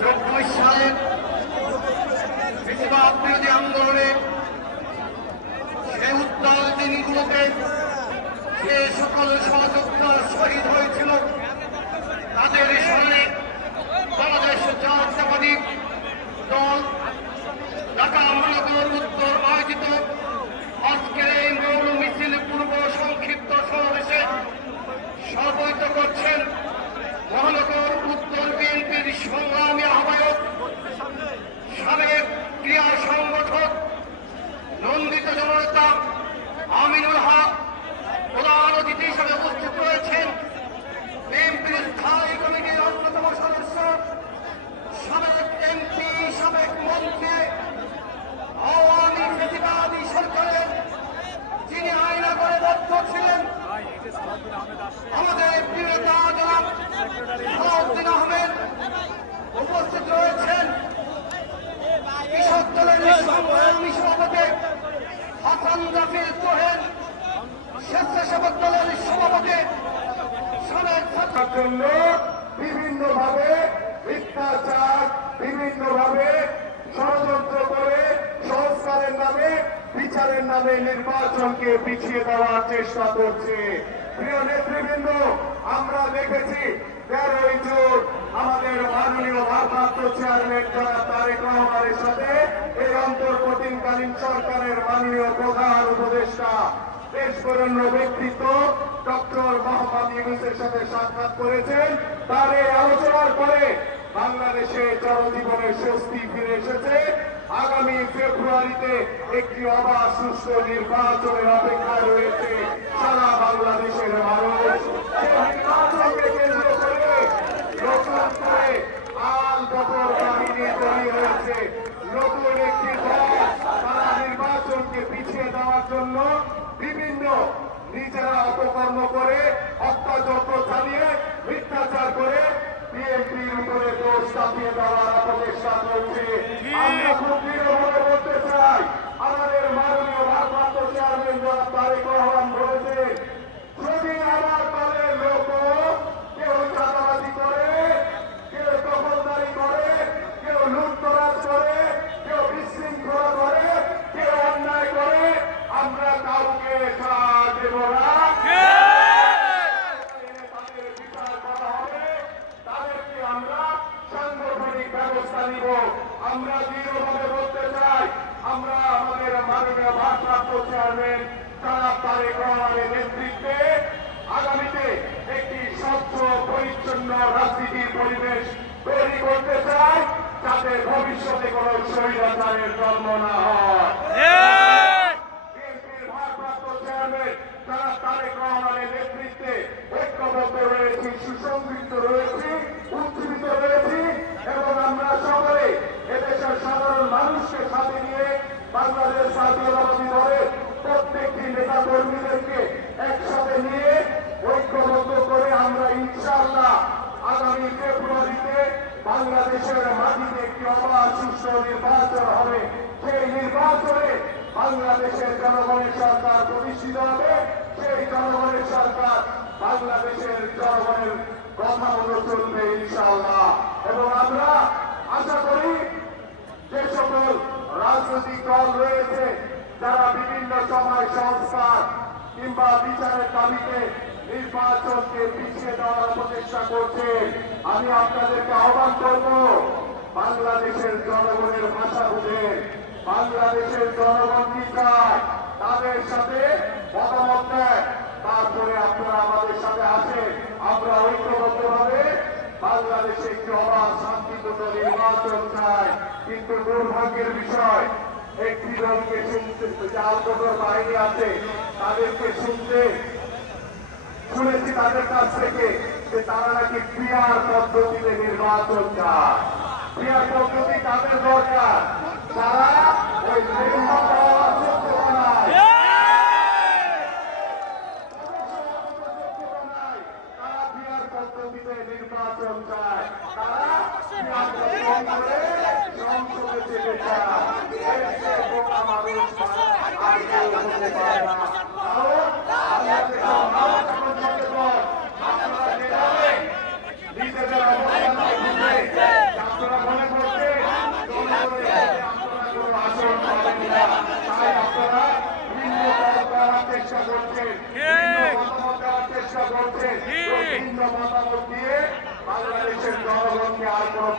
চব্বিশ সালের বেশিরভাগ বিরোধী আন্দোলনে সে উত্তাল দিনগুলোতে সকল সহযোদ্ধা শহীদ হয়েছিল তাদের স্মরণে জননেতা ভাবে ষড়যন্ত্র করে সংস্কারের নামে, বিচারের নামে নির্বাচনকে পিছিয়ে দেওয়ার চেষ্টা করছে। প্রিয় নেতৃবৃন্দ, আমরা দেখেছি তেরোই জুন আমাদের মাননীয় ভারপ্রাপ্ত চেয়ারম্যান যারা তারেক রহমানের সাথে এই অন্তর্বর্তীকালীন সরকারের মাননীয় প্রধান উপদেষ্টা দেশ বরেণ্য ব্যক্তিত্ব ডক্টর মোহাম্মদ ইউনুসের সাথে সাক্ষাৎ করেছেন। তার এই আলোচনার পরে বাংলাদেশে জনজীবনের স্বস্তি ফিরে এসেছে। আগামী ফেব্রুয়ারিতে একটি অবাধ সুস্থ নির্বাচনের অপেক্ষা রয়েছে সারা বাংলাদেশের মানুষ সেই নির্বাচনকে কেন্দ্র করে নতুন করে আল বদর বাহিনী তৈরি হয়েছে নতুন একটি দল তারা নির্বাচনকে পিছিয়ে দেওয়ার জন্য বিভিন্ন নিজেরা অপকর্ম করে হত্যাযজ্ঞ চালিয়ে মিথ্যাচার করে বিএনপির উপরে দোষ চাপিয়ে দেওয়ার করছে আমরা আমরা দৃঢ়ভাবে বলতে চাই, আমরা আমাদের মাননীয় ভারপ্রাপ্ত চেয়ারম্যান তারা তারেক রহমানের নেতৃত্বে আগামীতে একটি স্বচ্ছ, পরিচ্ছন্ন রাজনীতির পরিবেশ তৈরি করতে চাই, যাতে ভবিষ্যতে কোনো শৈলাচারের জন্ম না হয় বিএনপির ভারপ্রাপ্ত চেয়ারম্যান যারা তারেক রহমানের নেতৃত্বে ঐক্যবদ্ধ রয়েছি সুসংগঠিত রয়েছি উজ্জীবিত রয়েছি এবং আমরা সকলে এদেশের সাধারণ মানুষকে সাথে নিয়ে বাংলাদেশ জাতীয়তাবাদী দলের প্রত্যেকটি নেতা কর্মীদেরকে একসাথে নিয়ে ঐক্যবদ্ধ করে আমরা ইনশাআল্লাহ আগামী ফেব্রুয়ারিতে বাংলাদেশের মাটিতে একটি অবাধ সুস্থ নির্বাচন হবে সেই নির্বাচনে বাংলাদেশের জনগণের সরকার প্রতিষ্ঠিত হবে সেই জনগণের সরকার বাংলাদেশের জনগণের কথা মতো চলবে ইনশাআল্লাহ। এবং আমরা আশা করি যে সকল রাজনৈতিক দল রয়েছে, যারা বিভিন্ন সময় সংস্কার কিংবা বিচারের দাবিতে নির্বাচনকে পিছিয়ে দেওয়ার প্রচেষ্টা করছে। আমি আপনাদেরকে আহ্বান করব, বাংলাদেশের জনগণের ভাষা বুঝে, বাংলাদেশের জনগণ কি চায়, তাদের সাথে মতামত দেয় তারপরে আপনারা আমাদের সাথে আসেন আমরা ঐক্যবদ্ধভাবে বাংলাদেশে একটি অবাধ শান্তিপূর্ণ নির্বাচন চাই কিন্তু দুর্ভাগ্যের বিষয়। একটি দলকে শুনতে যা আলবদর বাহিনী আছে, তাদেরকে শুনতে, শুনেছি তাদের কাছ থেকে যে তারা নাকি ক্রিয়ার পদ্ধতিতে নির্বাচন চায়। ক্রিয়ার পদ্ধতি তাদের দরকার? তারা ওই চেষ্টা করছেন চেষ্টা করছেন মতামত দিয়ে বাংলাদেশের জনগণকে আর কোনো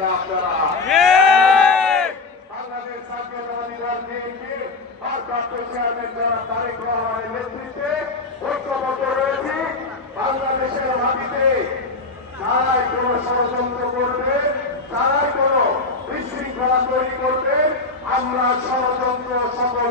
না আপনারা বাংলাদেশ ছাত্রবাদীরা বিএনপি ভারপ্রাপ্ত চেয়ারম্যান আমরা ষড়যন্ত্র সকল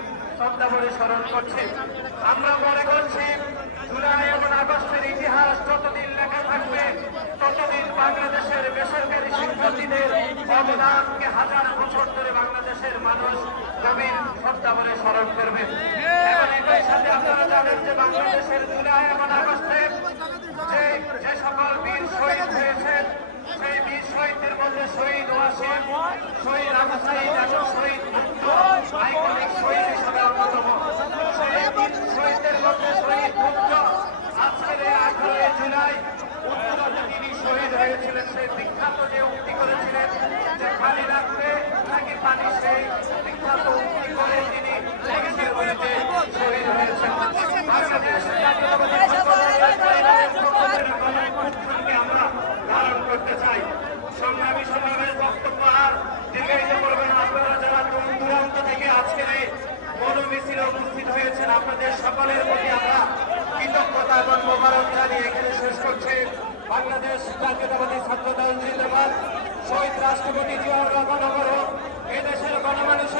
বলে স্মরণ করছি। আমরা মনে করছি জুলাই এবং আগস্টের ইতিহাস যতদিন লেখা থাকবে, ততদিন বাংলাদেশের বেসরকারি শিক্ষার্থীদের অবদানকে হাজার বছর ধরে বাংলাদেশের মানুষ গভীর শ্রদ্ধা বলে স্মরণ করবে। এবং একই সাথে আপনারা জানেন যে বাংলাদেশের জুলাই এবং আগস্টে যে যে সকল বীর শহীদ হয়েছে, সেই বীর শহীদদের মধ্যে শহীদ ওয়াসিম, শহীদ আবু এবং শহীদ আইকনিক শহীদ হিসেবে অন্যতম সেই বীর শহীদদের মধ্যে শহীদ মুক্ত আজকের এই আঠারোই জুলাই উত্তরাতে তিনি শহীদ হয়েছিলেন সেই বিখ্যাত যে উক্তি করেছিলেন যে পানি রাখবে নাকি পানি সেই বিখ্যাত উক্তি করে তিনি লেগেছে বলেতে শহীদ হয়েছেন বাংলাদেশ জাতীয়তাবাদী ছাত্রদলের সকলের গণঅভ্যুত্থানকে আমরা ধারণ করতে চাই সংগ্রামী সংগ্রামের বক্তব্য আর দীর্ঘায়িত করবেন না। আপনারা যারা দূর দূরান্ত থেকে আজকের এই মনোমিছিলে উপস্থিত হয়েছেন আপনাদের সকলের প্রতি আমরা কৃতজ্ঞতা এবং মোবারক জানিয়ে এখানে শেষ করছে। বাংলাদেশ জাতীয়তাবাদী ছাত্র দল জিন্দাবাদ। শহীদ রাষ্ট্রপতি জিয়াউর রহমান এদেশের নেত্রী